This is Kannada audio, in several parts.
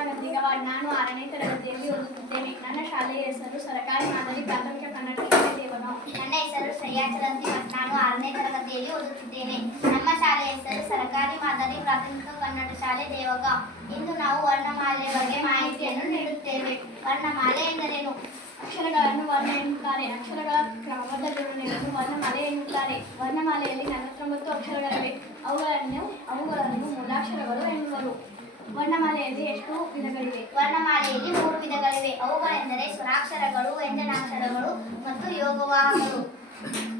ಗಂಗವ್ವ. ನಾನು 6ನೇ ತರಗತಿಯಲ್ಲಿ ಓದುತ್ತಿದ್ದೇನೆ. ನನ್ನ ಶಾಲೆಯ ಹೆಸರು ಸರ್ಕಾರಿ ಮಾದರಿ ಪ್ರಾಥಮಿಕ ಕನ್ನಡ ಶಾಲೆ ದೇವಗಾಂವ್. ನನ್ನ ಹೆಸರು ಶ್ರೇಯಾ ಚರಂತಿ ಮತ್ತು ನಾನು 6ನೇ ತರಗತಿಯಲ್ಲಿ ಓದುತ್ತಿದ್ದೇನೆ. ನಮ್ಮ ಶಾಲೆಯ ಹೆಸರು ಸರ್ಕಾರಿ ಮಾದರಿ ಪ್ರಾಥಮಿಕ ಕನ್ನಡ ಶಾಲೆ ದೇವಗಾಂವ್. ಇಂದು ನಾವು ವರ್ಣಮಾಲೆಯ ಬಗ್ಗೆ ಮಾಹಿತಿಯನ್ನು ನೀಡುತ್ತೇವೆ. ವರ್ಣಮಾಲೆ ಎಂದರೇನು? ಅಕ್ಷರಗಳನ್ನು ವರ್ಣ ಎನ್ನುತ್ತಾರೆ. ಅಕ್ಷರಗಳ ಕ್ರಮದ ಜೋಡಣೆಯನ್ನು ವರ್ಣಮಾಲೆ ಎನ್ನುತ್ತಾರೆ. ವರ್ಣಮಾಲೆಯಲ್ಲಿ 49 ಅಕ್ಷರಗಳಿವೆ. ಅವುಗಳನ್ನು ಮೂಲಾಕ್ಷರಗಳು ಎನ್ನುವರು. ವರ್ಣಮಾಲೆಯಲ್ಲಿ ಎಷ್ಟು ವಿಧಗಳಿವೆ? ವರ್ಣಮಾಲೆಯಲ್ಲಿ 3 ವಿಧಗಳಿವೆ. ಅವುಗಳೆಂದರೆ ಸ್ವರಾಕ್ಷರಗಳು, ವ್ಯಂಜನಾಕ್ಷರಗಳು ಮತ್ತು ಯೋಗವಾಹಗಳು.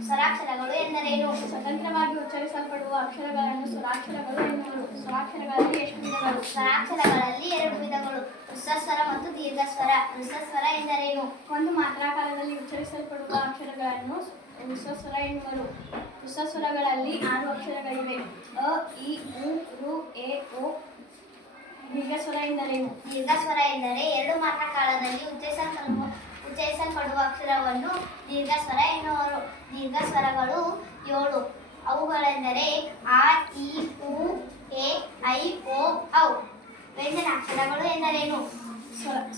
ಸ್ವರಾಕ್ಷರಗಳು ಎಂದರೇನು? ಸ್ವತಂತ್ರವಾಗಿ ಉಚ್ಚರಿಸಲ್ಪಡುವ ಅಕ್ಷರಗಳನ್ನು ಸ್ವರಾಕ್ಷರಗಳು ಎನ್ನುವರು. ಸ್ವರಾಕ್ಷರಗಳಲ್ಲಿ ಎಷ್ಟು ವಿಧಗಳು? ಸ್ವರಾಕ್ಷರಗಳಲ್ಲಿ 2 ವಿಧಗಳು, ಹ್ರಸ್ವಸ್ವರ ಮತ್ತು ದೀರ್ಘಸ್ವರ. ಹ್ರಸ್ವಸ್ವರ ಎಂದರೇನು? ಒಂದು ಮಾತ್ರಾಕಾರದಲ್ಲಿ ಉಚ್ಚರಿಸಲ್ಪಡುವ ಅಕ್ಷರಗಳನ್ನು ಹ್ರಸ್ವಸ್ವರ ಎನ್ನುವರು. ಹ್ರಸ್ವಸ್ವರಗಳಲ್ಲಿ 6 ಅಕ್ಷರಗಳಿವೆ. ಅ, ಇ, ಉ, ಋ, ಎ, ಓ. ದೀರ್ಘಸ್ವರ ಎಂದರೇನು? ದೀರ್ಘಸ್ವರ ಎಂದರೆ 2 ಮಾತ್ರಾಕಾರದಲ್ಲಿ ಉಚ್ಚರಿಸಲ್ಪಡುವ ಅಕ್ಷರವನ್ನು ದೀರ್ಘಸ್ವರ ಎನ್ನುವರು. ದೀರ್ಘಸ್ವರಗಳು 7. ಅವುಗಳೆಂದರೆ ಆ, ಇ, ಉ, ಎ, ಐ, ಓ, ಔ. ವ್ಯಂಜನಾಕ್ಷರಗಳು ಎಂದರೇನು?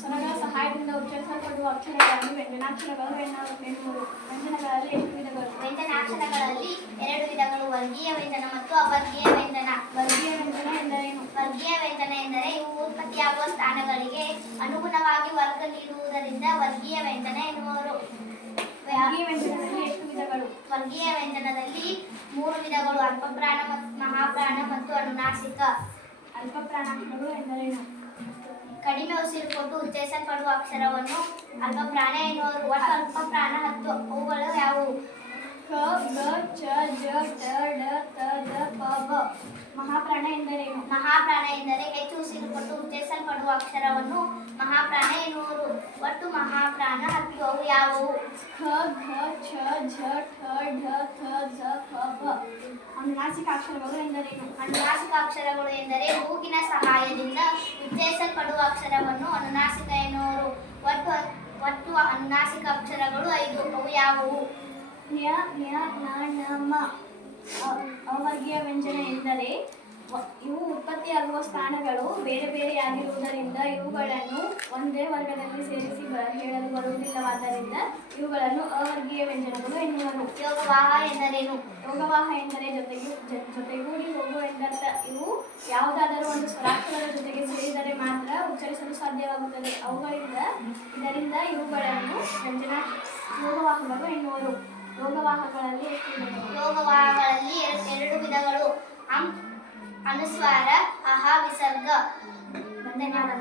ಸ್ವರಗಳ ಸಹಾಯದಿಂದ ಉಚ್ಚರಿಸಲ್ಪಡುವ ಅಕ್ಷರಗಳನ್ನು ವ್ಯಂಜನಾಕ್ಷರಗಳು ಎನ್ನುವರು. ವ್ಯಂಜನಗಳಲ್ಲಿ ಎಷ್ಟು ವಿಧಗಳು? ವ್ಯಂಜನಾಕ್ಷರಗಳಲ್ಲಿ 2 ವಿಧಗಳು, ವರ್ಗೀಯ ವ್ಯಂಜನ ಮತ್ತು ಅವರ್ಗೀಯ ವ್ಯಂಜನ. ವರ್ಗೀಯ ವ್ಯಂಜನ ಎಂದರೇನು? ವರ್ಗೀಯ ವ್ಯಂಜನ ಎಂದರೆ ಇವು ಉತ್ಪತ್ತಿಯಾಗುವ ಸ್ಥಾನಗಳಿಗೆ ಅನುಗುಣವಾಗಿ ವರ್ಗ ನೀಡುವುದರಿಂದ ವರ್ಗೀಯ ವ್ಯಂಜನ ಎನ್ನುವರು. ವರ್ಗೀಯ ವ್ಯಂಜನದಲ್ಲಿ ಎಷ್ಟು ವಿಧಗಳು? ವರ್ಗೀಯ ವ್ಯಂಜನದಲ್ಲಿ 3 ವಿಧಗಳು, ಅಲ್ಪಪ್ರಾಣ, ಮಹಾಪ್ರಾಣ ಮತ್ತು ಅನುನಾಸಿಕ. ಅಲ್ಪಪ್ರಾಣಾಕ್ಷರಗಳು ಎಂದರೇನು? ಕಡಿಮೆ ಉಸಿರು ಕೊಟ್ಟು ಉಚ್ಚರಿಸಲ್ಪಡುವ ಅಕ್ಷರವನ್ನು ಅಲ್ಪಪ್ರಾಣ ಎನ್ನುವರು. ಒಟ್ಟು ಅಲ್ಪಪ್ರಾಣ 10. ಅವುಗಳು ಯಾವುವು? ಕ, ಗ, ಚ, ಜ, ಟ, ಡ, ತ, ದ, ಪ, ಬ. ಮಹಾಪ್ರಾಣ ಎಂದರೇನು? ಮಹಾಪ್ರಾಣ ಎಂದರೆ ಹೆಚ್ಚು ಉಸಿರು ಕೊಟ್ಟು ಉಚ್ಚರಿಸಲ್ಪಡುವ ಅಕ್ಷರವನ್ನು ಮಹಾಪ್ರಾಣ ಎನ್ನುವರು. ಒಟ್ಟು ಮಹಾಪ್ರಾಣ 10. ಅವು ಯಾವುವು? ಖ, ಘ, ಛ, ಝ, ಠ, ಢ, ಥ, ಝ, ಪ, ಬ. ಅನುನಾಸಿಕ ಅಕ್ಷರಗಳು ಎಂದರೇನು? ಅನುನಾಸಿಕ ಅಕ್ಷರಗಳು ಎಂದರೆ ಮೂಗಿನ ಸಹಾಯದಿಂದ ಉಚ್ಚರಿಸಲ್ಪಡುವ ಅಕ್ಷರವನ್ನು ಅನುನಾಸಿಕ ಎನ್ನುವರು. ಒಟ್ಟು ಅನುನಾಸಿಕ ಅಕ್ಷರಗಳು 5. ಅವು ಯಾವುವು? ನ್ಯ, ನ್ಯ, ನ, ನ, ಮ. ಅವರ್ಗೀಯ ವ್ಯಂಜನ ಎಂದರೆ ಇವು ಉತ್ಪತ್ತಿಯಾಗುವ ಸ್ಥಾನಗಳು ಬೇರೆ ಬೇರೆಯಾಗಿರುವುದರಿಂದ ಇವುಗಳನ್ನು ಒಂದೇ ವರ್ಗದಲ್ಲಿ ಸೇರಿಸಿ ಹೇಳಲು ಬರುವುದಿಲ್ಲವಾದ್ದರಿಂದ ಇವುಗಳನ್ನು ಅವರ್ಗೀಯ ವ್ಯಂಜನಗಳು ಎನ್ನುವರು. ಯೋಗವಾಹ ಎಂದರೇನು? ಯೋಗವಾಹ ಎಂದರೆ ಜೊತೆಗೂಡಿ ಹೋಗುವ ಎಂದರ್ಥ. ಇವು ಯಾವುದಾದರೂ ಒಂದು ಸ್ವರಾಕ್ಷರದ ಜೊತೆಗೆ ಸೇರಿದರೆ ಮಾತ್ರ ಉಚ್ಚರಿಸಲು ಸಾಧ್ಯವಾಗುತ್ತದೆ. ಇದರಿಂದ ಇವುಗಳನ್ನು ಯೋಗವಾಹಗಳು ಎನ್ನುವರು. ಯೋಗವಾಹಗಳಲ್ಲಿ ಎಷ್ಟು ವಿಧಗಳು? ಯೋಗವಾಹಗಳಲ್ಲಿ 2 ವಿಧಗಳು, ಅನುಸ್ವಾರ, ಅಹ, ವಿಸರ್ಗ. ಧನ್ಯವಾದಗಳು.